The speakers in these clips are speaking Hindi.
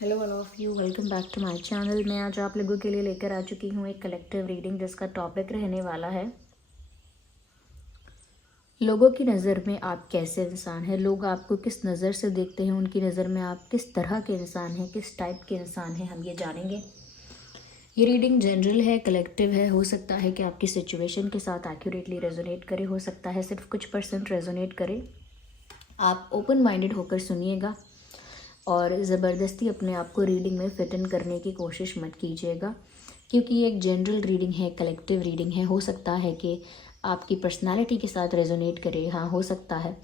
Hello all of you, welcome back to my channel. मैं आज आप लोगों के लिए लेकर आ चुकी हूँ एक कलेक्टिव रीडिंग जिसका टॉपिक रहने वाला है लोगों की नज़र में आप कैसे इंसान हैं। लोग आपको किस नज़र से देखते हैं, उनकी नज़र में आप किस तरह के इंसान हैं, किस टाइप के इंसान हैं, हम ये जानेंगे। ये रीडिंग जनरल है, कलेक्टिव है। हो सकता है कि आपकी सिचुएशन के साथ एक्यूरेटली रेजोनेट करे, हो सकता है सिर्फ कुछ % रेजोनेट करे। आप ओपन माइंडेड होकर सुनिएगा और ज़बरदस्ती अपने आप को रीडिंग में फिट इन करने की कोशिश मत कीजिएगा, क्योंकि ये एक जनरल रीडिंग है, कलेक्टिव रीडिंग है। हो सकता है कि आपकी पर्सनालिटी के साथ रेजोनेट करे, हाँ हो सकता है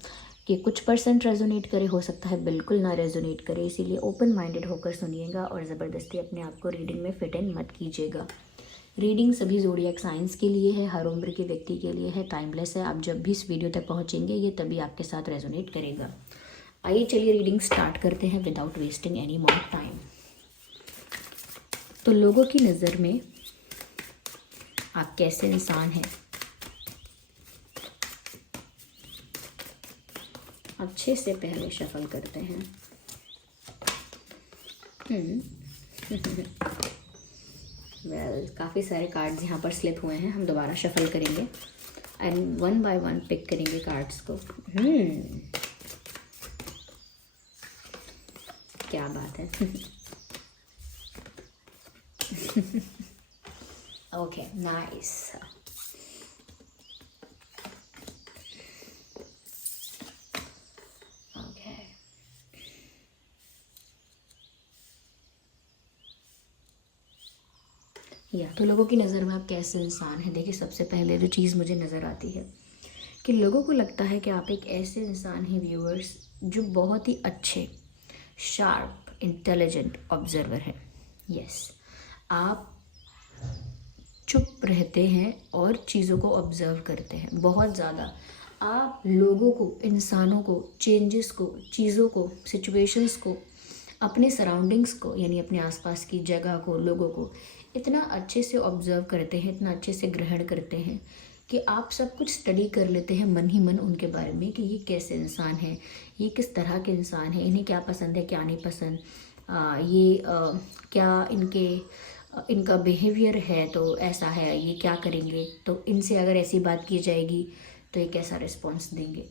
कि कुछ % रेजोनेट करे, हो सकता है बिल्कुल ना रेजोनेट करे। इसीलिए ओपन माइंडेड होकर सुनिएगा और ज़बरदस्ती अपने आप को रीडिंग में फिट इन मत कीजिएगा। रीडिंग सभी ज़ोडिएक साइंस के लिए है, हर उम्र के व्यक्ति के लिए है, टाइमलेस है। आप जब भी इस वीडियो तक पहुँचेंगे ये तभी आपके साथ रेजोनेट करेगा। आइए चलिए रीडिंग स्टार्ट करते हैं without wasting any more time. तो लोगों की नज़र में आप कैसे इंसान हैं, अच्छे से पहले शफल करते हैं। वेल काफ़ी सारे कार्ड्स यहाँ पर स्लिप हुए हैं, हम दोबारा शफल करेंगे and one by one pick करेंगे कार्ड्स को। क्या बात है। Okay nice. ओके या तो लोगों की नज़र में आप कैसे इंसान हैं। देखिए सबसे पहले जो चीज़ मुझे नज़र आती है कि लोगों को लगता है कि आप एक ऐसे इंसान हैं व्यूअर्स जो बहुत ही अच्छे, शार्प, इंटेलिजेंट ऑब्जर्वर हैं। यस, आप चुप रहते हैं और चीज़ों को ऑब्ज़र्व करते हैं बहुत ज़्यादा। आप लोगों को, इंसानों को, चेंजेस को, चीज़ों को, सिचुएशंस को, अपने सराउंडिंग्स को यानी अपने आसपास की जगह को, लोगों को इतना अच्छे से ऑब्ज़र्व करते हैं, इतना अच्छे से ग्रहण करते हैं कि आप सब कुछ स्टडी कर लेते हैं मन ही मन उनके बारे में कि ये कैसे इंसान है, ये किस तरह के इंसान है, इन्हें क्या पसंद है, क्या नहीं पसंद, क्या इनका बिहेवियर है तो ऐसा है, ये क्या करेंगे, तो इनसे अगर ऐसी बात की जाएगी तो ये कैसा रिस्पॉन्स देंगे,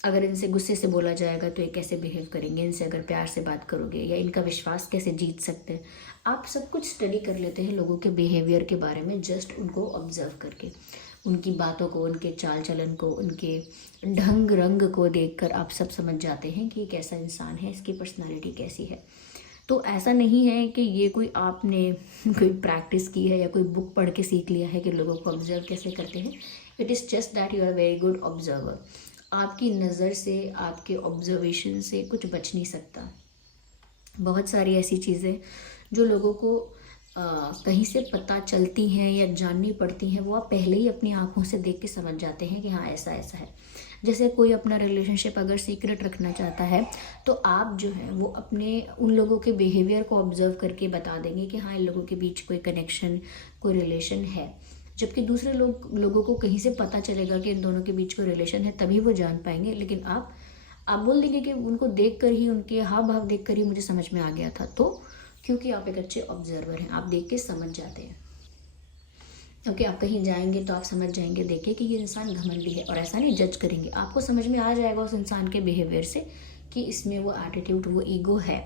अगर इनसे गुस्से से बोला जाएगा तो ये कैसे बिहेव करेंगे, इनसे अगर प्यार से बात करोगे या इनका विश्वास कैसे जीत सकते हैं। आप सब कुछ स्टडी कर लेते हैं लोगों के बिहेवियर के बारे में, जस्ट उनको ऑब्जर्व करके, उनकी बातों को, उनके चाल चलन को, उनके ढंग रंग को देखकर आप सब समझ जाते हैं कि ये कैसा इंसान है, इसकी पर्सनालिटी कैसी है। तो ऐसा नहीं है कि ये कोई आपने कोई प्रैक्टिस की है या कोई बुक पढ़ के सीख लिया है कि लोगों को ऑब्जर्व कैसे करते हैं। It is just that you are very good observer. आपकी नज़र से, आपके ऑब्जर्वेशन से कुछ बच नहीं सकता। बहुत सारी ऐसी चीज़ें जो लोगों को कहीं से पता चलती हैं या जाननी पड़ती हैं, वो आप पहले ही अपनी आँखों से देख के समझ जाते हैं कि हाँ ऐसा ऐसा है। जैसे कोई अपना रिलेशनशिप अगर सीक्रेट रखना चाहता है तो आप जो है वो अपने उन लोगों के बिहेवियर को ऑब्जर्व करके बता देंगे कि हाँ इन लोगों के बीच कोई कनेक्शन, कोई रिलेशन है। जबकि दूसरे लोगों को कहीं से पता चलेगा कि इन दोनों के बीच कोई रिलेशन है, तभी वो जान पाएंगे। लेकिन आप बोल देंगे कि उनको देख कर ही, उनके हाव भाव देख कर ही मुझे समझ में आ गया था। तो क्योंकि आप एक अच्छे ऑब्जर्वर हैं, आप देख के समझ जाते हैं। क्योंकि आप कहीं जाएंगे तो आप समझ जाएंगे देखे कि ये इंसान घमंडी है, और ऐसा नहीं जज करेंगे, आपको समझ में आ जाएगा उस इंसान के बिहेवियर से कि इसमें वो एटीट्यूड, वो ईगो है,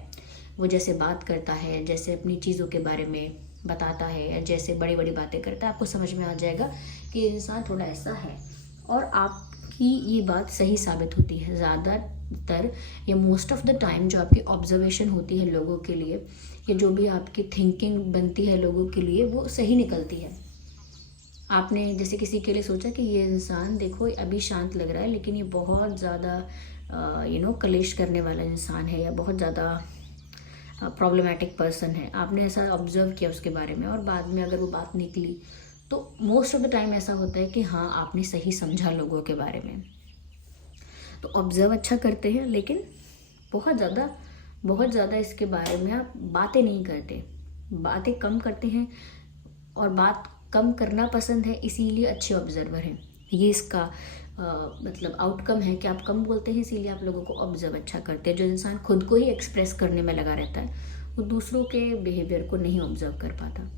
वो जैसे बात करता है, जैसे अपनी चीज़ों के बारे में बताता है या जैसे बड़ी बड़ी बातें करता है, आपको समझ में आ जाएगा कि ये इंसान थोड़ा ऐसा है। और आपकी ये बात सही साबित होती है ज़्यादातर या मोस्ट ऑफ द टाइम। जो आपकी ऑब्जर्वेशन होती है लोगों के लिए या जो भी आपकी थिंकिंग बनती है लोगों के लिए, वो सही निकलती है। आपने जैसे किसी के लिए सोचा कि ये इंसान देखो अभी शांत लग रहा है, लेकिन ये बहुत ज़्यादा कलेश करने वाला इंसान है या बहुत ज़्यादा प्रॉब्लमेटिक पर्सन है। आपने ऐसा ऑब्जर्व किया उसके बारे में और बाद में अगर वो बात निकली तो मोस्ट ऑफ द टाइम ऐसा होता है कि हाँ आपने सही समझा लोगों के बारे में। तो ऑब्जर्व अच्छा करते हैं, लेकिन बहुत ज़्यादा इसके बारे में आप बातें नहीं करते, बातें कम करते हैं और बात कम करना पसंद है, इसीलिए अच्छे ऑब्जर्वर हैं। ये इसका मतलब आउटकम है कि आप कम बोलते हैं, इसीलिए आप लोगों को ऑब्जर्व अच्छा करते हैं। जो इंसान खुद को ही एक्सप्रेस करने में लगा रहता है वो दूसरों के बिहेवियर को नहीं ऑब्जर्व कर पाता।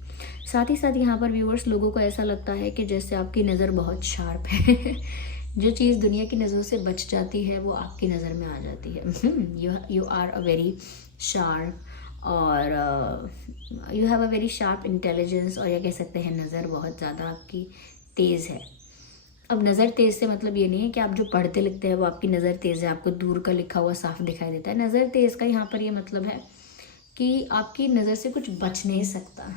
साथ ही साथ यहाँ पर व्यूअर्स, लोगों को ऐसा लगता है कि जैसे आपकी नज़र बहुत शार्प है जो चीज़ दुनिया की नज़रों से बच जाती है वो आपकी नज़र में आ जाती है। You are a very sharp, और you have a very sharp intelligence, और या कह सकते हैं नज़र बहुत ज़्यादा आपकी तेज़ है। अब नज़र तेज़ से मतलब ये नहीं है कि आप जो पढ़ते लिखते हैं वो आपकी नज़र तेज़ है, आपको दूर का लिखा हुआ साफ दिखाई देता है। नज़र तेज़ का यहाँ पर ये मतलब है कि आपकी नज़र से कुछ बच नहीं सकता।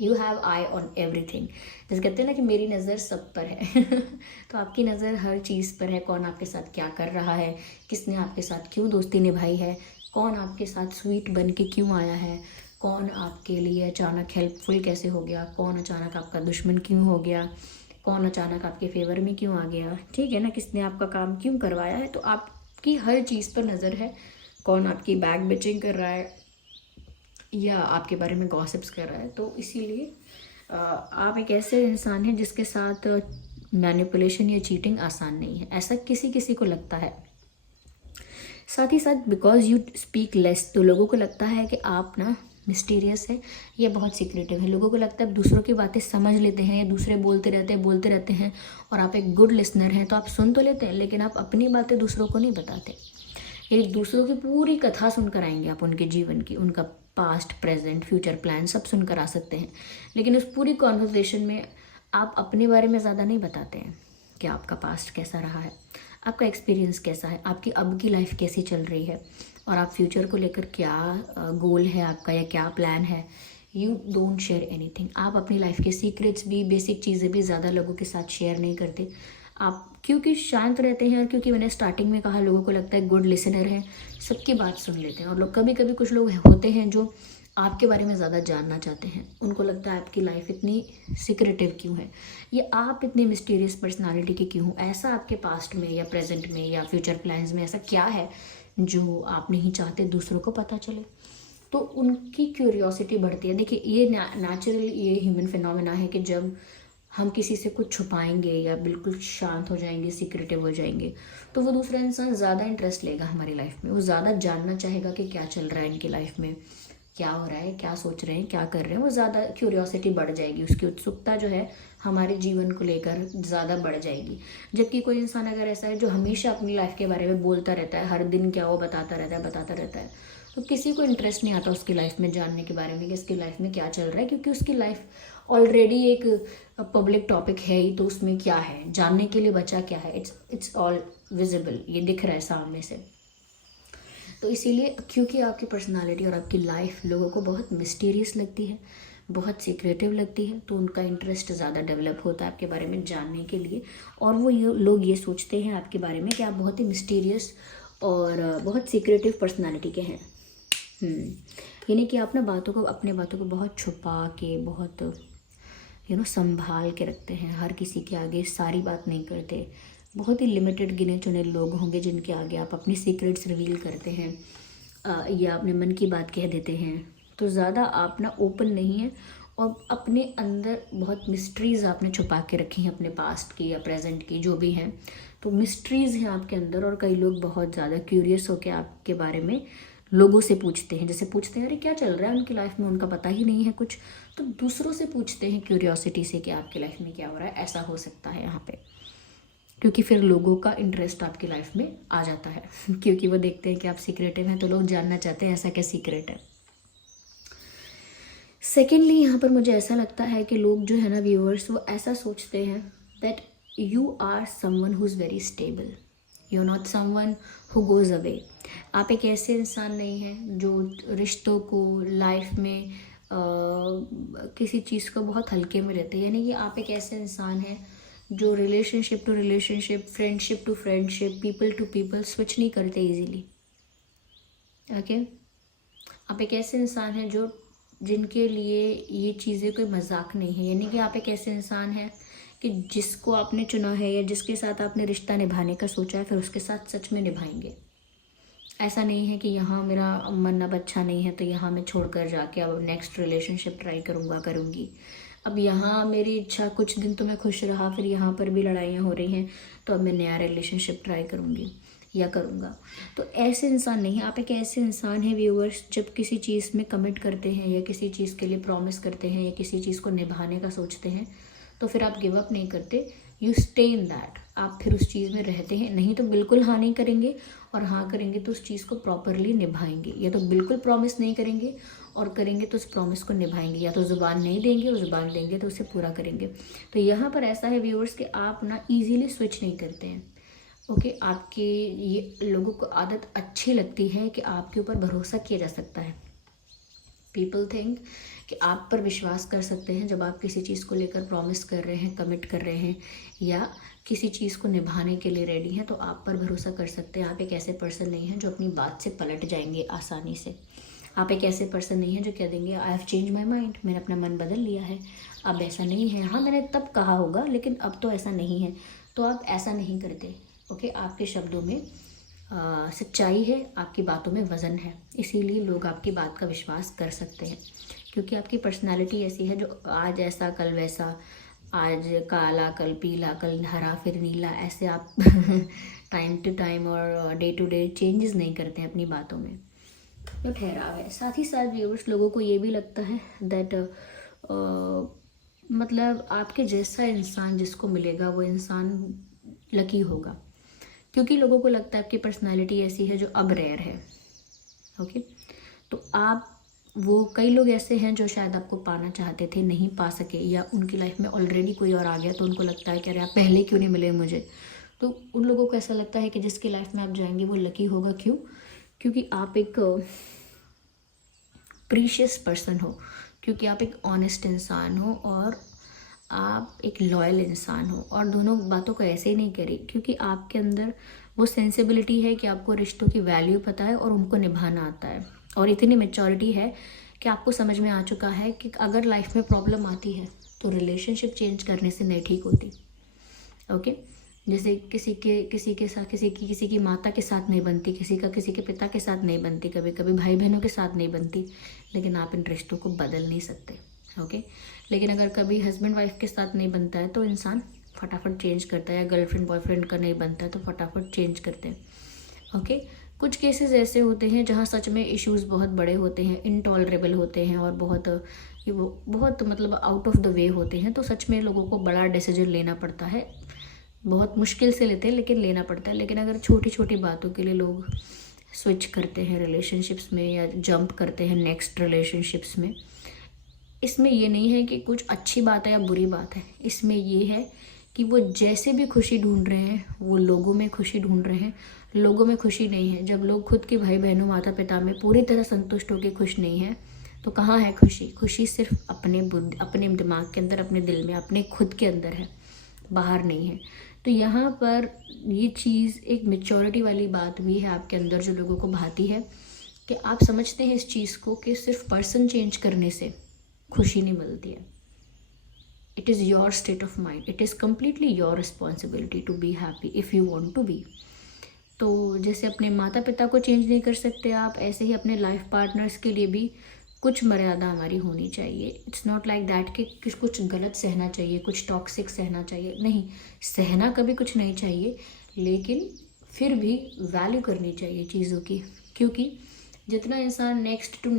You have I on everything, जैसे कहते हैं ना कि मेरी नज़र सब पर है तो आपकी नज़र हर चीज़ पर है। कौन आपके साथ क्या कर रहा है, किसने आपके साथ क्यों दोस्ती निभाई है, कौन आपके साथ स्वीट बन के क्यों आया है, कौन आपके लिए अचानक हेल्पफुल कैसे हो गया, कौन अचानक आपका दुश्मन क्यों हो गया, कौन अचानक आपके फेवर में क्यों आ गया, ठीक है ना, किसने आपका काम क्यों करवाया है। तो आपकी हर चीज़ पर नज़र है। कौन आपकी बैक बिचिंग कर रहा है या आपके बारे में गॉसिप्स कर रहा है। तो इसीलिए आप एक ऐसे इंसान हैं जिसके साथ मैनिपुलेशन या चीटिंग आसान नहीं है, ऐसा किसी किसी को लगता है। साथ ही साथ बिकॉज यू स्पीक लेस, तो लोगों को लगता है कि आप ना मिस्टीरियस है या बहुत सीक्रेटिव है। लोगों को लगता है आप दूसरों की बातें समझ लेते हैं या दूसरे बोलते रहते हैं और आप एक गुड लिसनर हैं, तो आप सुन तो लेते हैं लेकिन आप अपनी बातें दूसरों को नहीं बताते। एक दूसरों की पूरी कथा सुनकर आएंगे आप, उनके जीवन की, उनका पास्ट प्रेजेंट फ्यूचर प्लान सब सुनकर आ सकते हैं, लेकिन उस पूरी कॉन्वर्सेशन में आप अपने बारे में ज़्यादा नहीं बताते हैं कि आपका पास्ट कैसा रहा है, आपका एक्सपीरियंस कैसा है, आपकी अब की लाइफ कैसी चल रही है, और आप फ्यूचर को लेकर क्या गोल है आपका या क्या प्लान है। You don't share anything. आप अपनी लाइफ के सीक्रेट्स भी, बेसिक चीज़ें भी ज़्यादा लोगों के साथ शेयर नहीं करते। आप क्योंकि शांत रहते हैं, और क्योंकि मैंने स्टार्टिंग में कहा लोगों को लगता है गुड लिसनर है, सबकी बात सुन लेते हैं। और लोग कभी कभी कुछ लोग होते हैं जो आपके बारे में ज़्यादा जानना चाहते हैं, उनको लगता है आपकी लाइफ इतनी सिक्रेटिव क्यों है, या आप इतनी मिस्टीरियस पर्सनालिटी के क्यों हो, ऐसा आपके पास्ट में या प्रेजेंट में या फ्यूचर प्लान्स में ऐसा क्या है जो आप नहीं चाहते दूसरों को पता चले। तो उनकी क्यूरियोसिटी बढ़ती है। देखिए ये नेचुरल, ये ह्यूमन फिनोमेना है कि जब हम किसी से कुछ छुपाएंगे या बिल्कुल शांत हो जाएंगे, सीक्रेटिव हो जाएंगे, तो वो दूसरा इंसान ज़्यादा इंटरेस्ट लेगा हमारी लाइफ में, वो ज़्यादा जानना चाहेगा कि क्या चल रहा है इनकी लाइफ में, क्या हो रहा है, क्या सोच रहे हैं, क्या कर रहे हैं। वो ज़्यादा क्यूरियोसिटी बढ़ जाएगी, उसकी उत्सुकता जो है हमारे जीवन को लेकर ज़्यादा बढ़ जाएगी। जबकि कोई इंसान अगर ऐसा है जो हमेशा अपनी लाइफ के बारे में बोलता रहता है, हर दिन क्या वो बताता रहता है, तो किसी को इंटरेस्ट नहीं आता उसकी लाइफ में जानने के बारे में कि उसकी लाइफ में क्या चल रहा है, क्योंकि उसकी लाइफ ऑलरेडी एक पब्लिक टॉपिक है ही, तो उसमें क्या है जानने के लिए, बचा क्या है, इट्स ऑल विजिबल, ये दिख रहा है सामने से। तो इसीलिए क्योंकि आपकी पर्सनालिटी और आपकी लाइफ लोगों को बहुत मिस्टीरियस लगती है, बहुत सीक्रेटिव लगती है, तो उनका इंटरेस्ट ज़्यादा डेवलप होता है आपके बारे में जानने के लिए। और वो लोग ये सोचते हैं आपके बारे में कि आप बहुत ही मिस्टीरियस और बहुत सीक्रेटिव पर्सनालिटी के हैं। यानी कि आप ना अपने बातों को बहुत छुपा के, बहुत संभाल के रखते हैं, हर किसी के आगे सारी बात नहीं करते। बहुत ही लिमिटेड गिने चुने लोग होंगे जिनके आगे आप अपनी सीक्रेट्स रिवील करते हैं या अपने मन की बात कह देते हैं। तो ज़्यादा आप ना ओपन नहीं है, और अपने अंदर बहुत मिस्ट्रीज़ आपने छुपा के रखी हैं, अपने पास्ट की या प्रेजेंट की जो भी हैं। तो मिस्ट्रीज़ हैं आपके अंदर, और कई लोग बहुत ज़्यादा क्यूरियस होकर आपके बारे में लोगों से पूछते हैं। जैसे पूछते हैं अरे क्या चल रहा है उनकी लाइफ में, उनका पता ही नहीं है कुछ, तो दूसरों से पूछते हैं क्यूरियोसिटी से कि आपकी लाइफ में क्या हो रहा है। ऐसा हो सकता है यहाँ पे, क्योंकि फिर लोगों का इंटरेस्ट आपकी लाइफ में आ जाता है क्योंकि वो देखते हैं कि आप सीक्रेटिव हैं, तो लोग जानना चाहते हैं ऐसा क्या सीक्रेट है। सेकेंडली यहाँ पर मुझे ऐसा लगता है कि लोग जो है ना व्यूअर्स, वो ऐसा सोचते हैं that you are someone who is very stable, you are not someone who goes away. आप एक ऐसे इंसान नहीं हैं जो रिश्तों को, लाइफ में किसी चीज़ को बहुत हल्के में लेते हैं। यानी कि आप एक ऐसे इंसान हैं जो relationship to relationship, friendship to friendship, people to people switch नहीं करते इजीली। ओके, आप एक ऐसे इंसान हैं जो जिनके लिए ये चीज़ें कोई मजाक नहीं है। यानी कि आप एक ऐसे इंसान हैं कि जिसको आपने चुना है या जिसके साथ आपने रिश्ता निभाने का सोचा है, फिर उसके साथ सच में निभाएंगे। ऐसा नहीं है कि यहाँ मेरा मन अब अच्छा नहीं है तो यहाँ मैं छोड़कर जाके अब नेक्स्ट रिलेशनशिप ट्राई करूँगी। अब यहाँ मेरी इच्छा, कुछ दिन तो मैं खुश रहा, फिर यहाँ पर भी लड़ाइयाँ हो रही हैं, तो अब मैं नया रिलेशनशिप ट्राई करूँगी। या करूँगा। तो ऐसे इंसान नहीं है आप, एक ऐसे इंसान है व्यूअर्स, जब किसी चीज़ में कमिट करते हैं या किसी चीज़ के लिए प्रॉमिस करते हैं या किसी चीज़ को निभाने का सोचते हैं, तो फिर आप गिव अप नहीं करते, यू स्टे इन दैट। आप फिर उस चीज़ में रहते हैं, नहीं तो बिल्कुल हाँ नहीं करेंगे, और हाँ करेंगे तो उस चीज़ को प्रॉपरली निभाएंगे, या तो बिल्कुल प्रॉमिस नहीं करेंगे और करेंगे तो उस प्रॉमिस को निभाएंगे, या तो ज़ुबान नहीं देंगे और ज़ुबान देंगे तो उसे पूरा करेंगे। तो यहाँ पर ऐसा है व्यूअर्स कि आप ना ईजीली स्विच नहीं करते हैं। ओके, आपके ये लोगों को आदत अच्छी लगती है कि आपके ऊपर भरोसा किया जा सकता है। पीपल थिंक कि आप पर विश्वास कर सकते हैं जब आप किसी चीज़ को लेकर प्रॉमिस कर रहे हैं, कमिट कर रहे हैं या किसी चीज़ को निभाने के लिए रेडी हैं, तो आप पर भरोसा कर सकते हैं। आप एक ऐसे पर्सन नहीं हैं जो अपनी बात से पलट जाएंगे आसानी से। आप एक ऐसे पर्सन नहीं हैं जो कह देंगे I have change my mind, मैंने अपना मन बदल लिया है, अब ऐसा नहीं है, हाँ मैंने तब कहा होगा लेकिन अब तो ऐसा नहीं है। तो आप ऐसा नहीं करते। ओके, आपके शब्दों में सच्चाई है, आपकी बातों में वज़न है, इसीलिए लोग आपकी बात का विश्वास कर सकते हैं, क्योंकि आपकी पर्सनालिटी ऐसी है जो आज ऐसा कल वैसा, आज काला कल पीला, कल हरा फिर नीला, ऐसे आप टाइम टू टाइम और डे टू डे चेंजेस नहीं करते हैं अपनी बातों में, जो ठहराव है। साथ ही साथ व्यूअर्स, लोगों को ये भी लगता है दैट मतलब आपके जैसा इंसान जिसको मिलेगा वो इंसान लकी होगा, क्योंकि लोगों को लगता है आपकी पर्सनालिटी ऐसी है जो अब रेयर है। ओके, तो आप वो कई लोग ऐसे हैं जो शायद आपको पाना चाहते थे, नहीं पा सके, या उनकी लाइफ में ऑलरेडी कोई और आ गया तो उनको लगता है कि अरे आप पहले क्यों नहीं मिले मुझे। तो उन लोगों को ऐसा लगता है कि जिसकी लाइफ में आप जाएंगे वो लकी होगा। क्यों? क्योंकि आप एक प्रीशियस पर्सन हो, क्योंकि आप एक ऑनेस्ट इंसान हो और आप एक लॉयल इंसान हो। और दोनों बातों को ऐसे ही नहीं करी, क्योंकि आपके अंदर वो सेंसिबिलिटी है कि आपको रिश्तों की वैल्यू पता है और उनको निभाना आता है, और इतनी मैच्योरिटी है कि आपको समझ में आ चुका है कि अगर लाइफ में प्रॉब्लम आती है तो रिलेशनशिप चेंज करने से नहीं ठीक होती। ओके, जैसे किसी के साथ किसी की माता के साथ नहीं बनती, किसी के पिता के साथ नहीं बनती, कभी कभी भाई बहनों के साथ नहीं बनती, लेकिन आप इन रिश्तों को बदल नहीं सकते। ओके, लेकिन अगर कभी हस्बैंड वाइफ के साथ नहीं बनता है तो इंसान फटाफट चेंज करता है, या गर्लफ्रेंड बॉयफ्रेंड का नहीं बनता है तो फटाफट चेंज करते हैं। ओके, कुछ केसेस ऐसे होते हैं जहाँ सच में इश्यूज़ बहुत बड़े होते हैं, इनटॉलरेबल होते हैं और बहुत मतलब आउट ऑफ द वे होते हैं, तो सच में लोगों को बड़ा डिसीजन लेना पड़ता है, बहुत मुश्किल से लेते हैं लेकिन लेना पड़ता है। लेकिन अगर छोटी छोटी बातों के लिए लोग स्विच करते हैं रिलेशनशिप्स में या जंप करते हैं नेक्स्ट रिलेशनशिप्स में, इसमें ये नहीं है कि कुछ अच्छी बात है या बुरी बात है, इसमें ये है कि वो जैसे भी खुशी ढूंढ रहे हैं वो लोगों में खुशी ढूंढ रहे हैं। लोगों में खुशी नहीं है। जब लोग खुद के भाई बहनों माता पिता में पूरी तरह संतुष्ट होकर खुश नहीं है तो कहाँ है खुशी? खुशी सिर्फ अपने दिमाग के अंदर, अपने दिल में, अपने खुद के अंदर है, बाहर नहीं है। तो यहाँ पर ये चीज़ एक मेच्योरिटी वाली बात भी है आपके अंदर जो लोगों को भाती है कि आप समझते हैं इस चीज़ को कि सिर्फ पर्सन चेंज करने से खुशी नहीं मिलती है। It is your state of mind, it is completely your responsibility to be happy if you want to be. तो जैसे अपने माता पिता को चेंज नहीं कर सकते आप, ऐसे ही अपने लाइफ पार्टनर्स के लिए भी कुछ मर्यादा हमारी होनी चाहिए। इट्स नॉट लाइक दैट कि कुछ गलत सहना चाहिए, कुछ टॉक्सिक सहना चाहिए, नहीं, सहना कभी कुछ नहीं चाहिए, लेकिन फिर भी वैल्यू करनी चाहिए चीज़ों की, क्योंकि जितना इंसान नेक्स्ट टू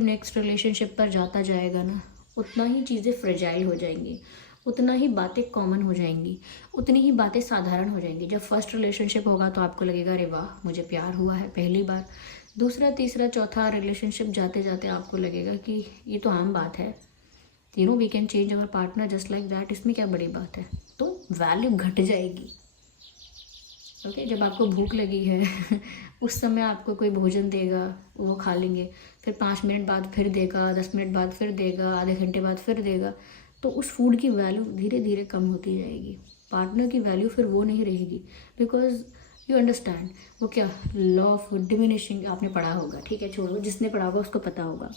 नेक्स्ट रिलेशनशिप पर जाता जाएगा ना, उतना ही चीज़ें फ्रेजाइल हो जाएंगी, उतना ही बातें कॉमन हो जाएंगी, उतनी ही बातें साधारण हो जाएंगी। जब फर्स्ट रिलेशनशिप होगा तो आपको लगेगा अरे वाह मुझे प्यार हुआ है पहली बार, दूसरा तीसरा चौथा रिलेशनशिप जाते जाते आपको लगेगा कि ये तो आम बात है, we can change our partner just like that, इसमें क्या बड़ी बात है। तो वैल्यू घट जाएगी। ओके, जब आपको भूख लगी है उस समय आपको कोई भोजन देगा, वो खा लेंगे, फिर 5 मिनट बाद फिर देगा, 10 मिनट बाद फिर देगा, आधे घंटे बाद फिर देगा, तो उस फूड की वैल्यू धीरे धीरे कम होती जाएगी। पार्टनर की वैल्यू फिर वो नहीं रहेगी, बिकॉज यू अंडरस्टैंड वो क्या लॉ ऑफ डिमिनिशिंग आपने पढ़ा होगा, ठीक है, छोड़ो, जिसने पढ़ा होगा उसको पता होगा।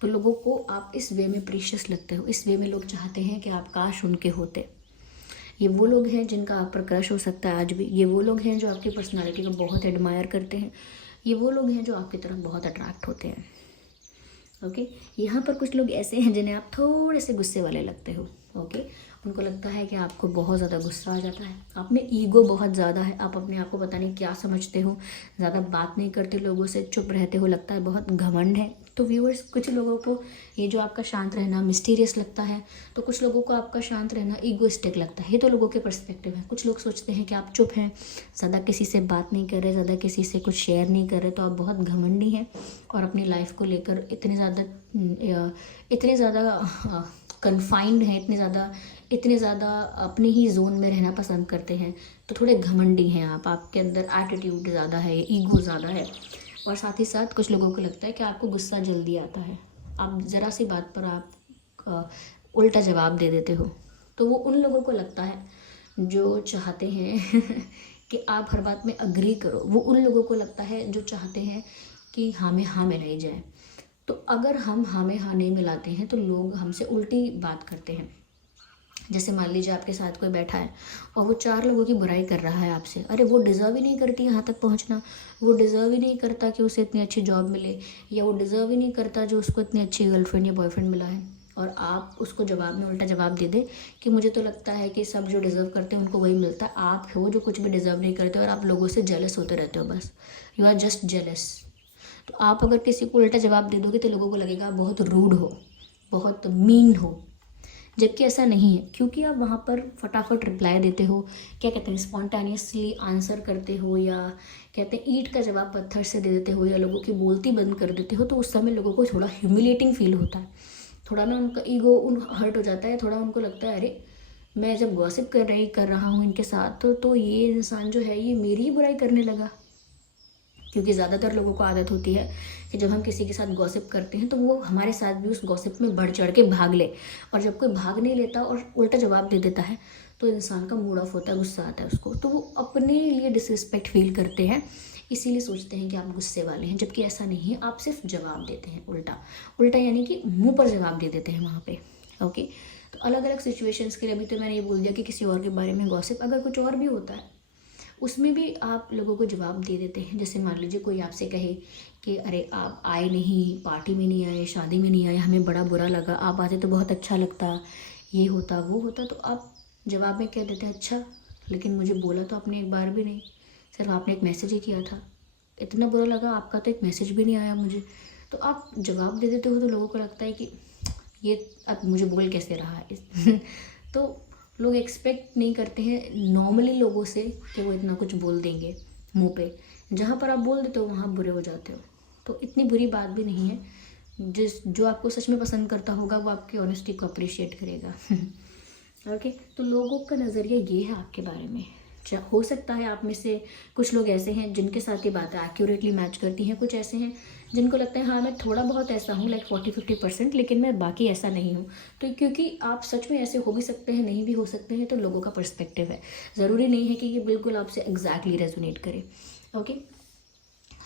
तो लोगों को आप इस वे में प्रीशियस लगते हो, इस वे में लोग चाहते हैं कि आप काश उनके होते। ये वो लोग हैं जिनका आप पर क्रश हो सकता है आज भी, ये वो लोग हैं जो आपकी पर्सनालिटी को बहुत एडमायर करते हैं, ये वो लोग हैं जो आपकी तरफ बहुत अट्रैक्ट होते हैं। ओके, यहाँ पर कुछ लोग ऐसे हैं जिन्हें आप थोड़े से गुस्से वाले लगते हो, ओके। उनको लगता है कि आपको बहुत ज़्यादा गुस्सा आ जाता है, आप में ईगो बहुत ज़्यादा है, आप अपने आप को पता नहीं क्या समझते हो, ज़्यादा बात नहीं करते लोगों से, चुप रहते हो, लगता है बहुत घमंड है। तो व्यूअर्स, कुछ लोगों को ये जो आपका शांत रहना मिस्टीरियस लगता है, तो कुछ लोगों को आपका शांत रहना ईगोइस्टिक लगता है। ये तो लोगों के पर्सपेक्टिव है। कुछ लोग सोचते हैं कि आप चुप हैं, ज़्यादा किसी से बात नहीं कर रहे, ज़्यादा किसी से कुछ शेयर नहीं कर रहे, तो आप बहुत घमंडी हैं और अपनी लाइफ को लेकर इतने ज़्यादा कन्फाइंड हैं, इतने ज़्यादा अपने ही जोन में रहना पसंद करते हैं। तो थोड़े घमंडी हैं आप, आपके अंदर एटीट्यूड ज़्यादा है, ईगो ज़्यादा है। और साथ ही साथ कुछ लोगों को लगता है कि आपको गुस्सा जल्दी आता है, आप ज़रा सी बात पर आप उल्टा जवाब दे देते हो। तो वो उन लोगों को लगता है जो चाहते हैं कि आप हर बात में अग्री करो। वो उन लोगों को लगता है जो चाहते हैं कि हाँ में हाँ मिलाई जाए। तो अगर हम हाँ में हाँ नहीं मिलाते हैं तो लोग हमसे उल्टी बात करते हैं। जैसे मान लीजिए आपके साथ कोई बैठा है और वो 4 लोगों की बुराई कर रहा है आपसे, अरे वो डिज़र्व ही नहीं करती यहाँ तक पहुँचना, वो डिज़र्व ही नहीं करता कि उसे इतनी अच्छी जॉब मिले, या वो डिज़र्व ही नहीं करता जो उसको इतनी अच्छी गर्लफ्रेंड या बॉयफ्रेंड मिला है। और आप उसको जवाब में उल्टा जवाब दे दे कि मुझे तो लगता है कि सब जो डिज़र्व करते हैं उनको वही मिलता है, आप हो जो कुछ भी डिज़र्व नहीं करते और आप लोगों से जेलस होते रहते हो, बस यू आर जस्ट जेलस। तो आप अगर किसी को उल्टा जवाब दे दोगे तो लोगों को लगेगा आप बहुत रूड हो, बहुत मीन हो, जबकि ऐसा नहीं है, क्योंकि आप वहाँ पर फटाफट रिप्लाई देते हो, क्या कहते हैं, स्पॉन्टेनियसली आंसर करते हो, या कहते हैं ईंट का जवाब पत्थर से दे देते हो, या लोगों की बोलती बंद कर देते हो। तो उस समय लोगों को थोड़ा ह्यूमिलेटिंग फील होता है, थोड़ा ना उनका ईगो हर्ट हो जाता है, थोड़ा उनको लगता है अरे मैं जब गॉसिप कर रहा हूँ इनके साथ तो ये इंसान जो है ये मेरी ही बुराई करने लगा। क्योंकि ज़्यादातर लोगों को आदत होती है कि जब हम किसी के साथ गॉसिप करते हैं तो वो हमारे साथ भी उस गॉसिप में बढ़ चढ़ के भाग ले, और जब कोई भाग नहीं लेता और उल्टा जवाब दे देता है तो इंसान का मूड ऑफ होता है, गुस्सा आता है उसको, तो वो अपने लिए डिसरिस्पेक्ट फील करते हैं, इसीलिए सोचते हैं कि आप गुस्से वाले हैं, जबकि ऐसा नहीं है। आप सिर्फ जवाब देते हैं उल्टा उल्टा, यानी कि मुँह पर जवाब दे देते हैं वहाँ पर। ओके। तो अलग अलग सिचुएशंस के लिए अभी तो मैंने ये बोल दिया कि किसी और के बारे में गॉसिप, अगर कुछ और भी होता है उसमें भी आप लोगों को जवाब दे देते हैं। जैसे मान लीजिए कोई आपसे कहे कि अरे आप आए नहीं, पार्टी में नहीं आए, शादी में नहीं आए, हमें बड़ा बुरा लगा, आप आते तो बहुत अच्छा लगता, ये होता वो होता, तो आप जवाब में कह देते हैं अच्छा, लेकिन मुझे बोला तो आपने एक बार भी नहीं, सिर्फ आपने एक मैसेज ही किया था, इतना बुरा लगा आपका तो एक मैसेज भी नहीं आया मुझे। तो आप जवाब दे देते हो तो लोगों को लगता है कि ये अब मुझे बोल कैसे रहा है तो लोग एक्सपेक्ट नहीं करते हैं नॉर्मली लोगों से कि वो इतना कुछ बोल देंगे मुंह पे, जहाँ पर आप बोल देते हो वहाँ बुरे हो जाते हो। तो इतनी बुरी बात भी नहीं है, जो आपको सच में पसंद करता होगा वो आपकी ऑनेस्टी को अप्रिशिएट करेगा। ओके। तो लोगों का नज़रिया ये है आपके बारे में। हो सकता है आप में से कुछ लोग ऐसे हैं जिनके साथ ये बातें एक्यूरेटली मैच करती हैं, कुछ ऐसे हैं जिनको लगता है हाँ मैं थोड़ा बहुत ऐसा हूँ, लाइक 40-50%, लेकिन मैं बाकी ऐसा नहीं हूँ। तो क्योंकि आप सच में ऐसे हो भी सकते हैं, नहीं भी हो सकते हैं, तो लोगों का पर्सपेक्टिव है, ज़रूरी नहीं है कि ये बिल्कुल आपसे एग्जैक्टली रेजोनेट करे। ओके।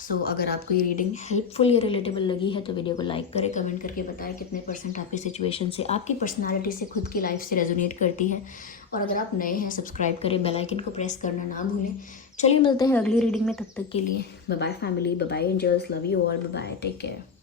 सो अगर आपको ये रीडिंग हेल्पफुल या रिलेटेबल लगी है तो वीडियो को लाइक करें, कमेंट करके बताएं कितने % आपकी सिचुएशन से, आपकी पर्सनालिटी से, खुद की लाइफ से रेजोनेट करती है। और अगर आप नए हैं सब्सक्राइब करें, बेल आइकन को प्रेस करना ना भूलें। चलिए मिलते हैं अगली रीडिंग में, तब तक के लिए bye bye family, bye bye angels, love you all, bye bye, take care.